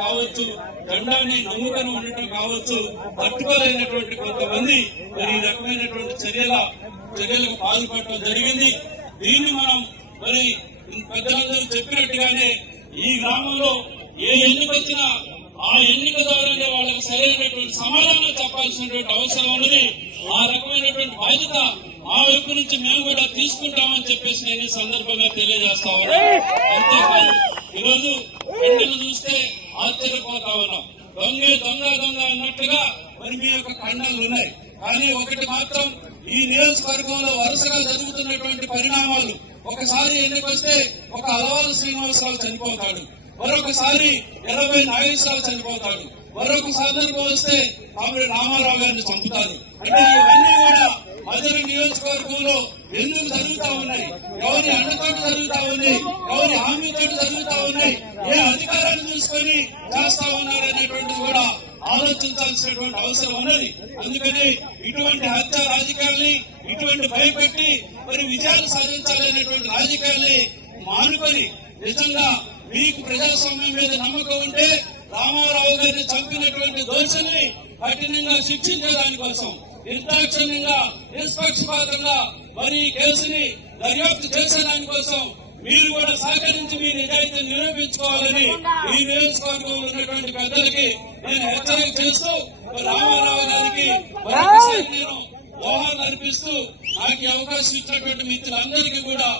కావచ్చు దండాన్ని నమ్ముకొని ఉండటం కావచ్చు పట్టుకోలేనటువంటి కొంతమంది మరి ఈ రకమైనటువంటి చర్యల చర్యలకు పాల్పడటం జరిగింది. దీన్ని మనం మరి పెద్దలందరూ చెప్పినట్టుగానే ఈ గ్రామంలో ఏ ఎన్నిక వచ్చినా ఆ ఎన్నిక ద్వారానే వాళ్ళకి సరైనటువంటి సమాధానం చెప్పాల్సినటువంటి అవసరం ఉన్నది. ఆ రకమైనటువంటి బాధ్యత ఆ వైపు నుంచి మేము కూడా తీసుకుంటామని చెప్పేసి నేను ఈ సందర్భంగా తెలియజేస్తా ఉన్నాను. అంతేకాదు ఈరోజు ఎండలు చూస్తే ఆశ్చర్యపోతా ఉన్నాం దొంగ దొంగ దొంగ అన్నట్టుగా మరి మీ యొక్క ఖండాలు ఉన్నాయి. కానీ ఒకటి మాత్రం ఈ నియోజకవర్గంలో వరుసగా జరుగుతున్నటువంటి పరిణామాలు ఒకసారి ఎన్నికొస్తే ఒక అలవాలు శ్రీనివాసరావు చనిపోతాడు. మరొకసారి ఎనభై నాగేశ్వరరావు చనిపోతాడు. మరొక సందర్భం వస్తే ఆవిడ రామారావు గారిని చంపుతారు అంటే ఇవన్నీ కూడా మధుర నియోజకవర్గంలో ఎందుకు జరుగుతా ఉన్నాయి? ఎవరి అండతోటి జరుగుతా ఉన్నాయి ఎవరి హామీతో జరుగుతా ఉన్నాయి. ఏ అధికారాన్ని చూసుకొని చేస్తా ఉన్నారు అనేటువంటిది కూడా ఆలోచించాల్సినటువంటి అవసరం ఉన్నది. అందుకని ఇటువంటి హత్య రాజకీయాల్ని ఇటువంటి భయపెట్టి మరి విజయాలు సాధించాలనేటువంటి రాజకీయాల్ని మానుకొని నిజంగా మీకు ప్రజాస్వామ్యం మీద నమ్మకం ఉంటే రామారావు గారిని చంపినటువంటి దోషుల్ని కఠినంగా శిక్షించే దానికోసం నిర్దాక్షిణ్యంగా నిష్పక్షపాతంగా మరి ఈ కేసుని దర్యాప్తు చేసేదానికోసం మీరు కూడా సహకరించి మీ నిజాయితీ నిరూపించుకోవాలని ఈ నియోజకవర్గంలో ఉన్నటువంటి పెద్దలకి నేను హెచ్చరిక చేస్తూ రామారావు గారికి నేను మోహన్ అర్పిస్తూ నాకు అవకాశం ఇచ్చినటువంటి మిత్రులందరికీ కూడా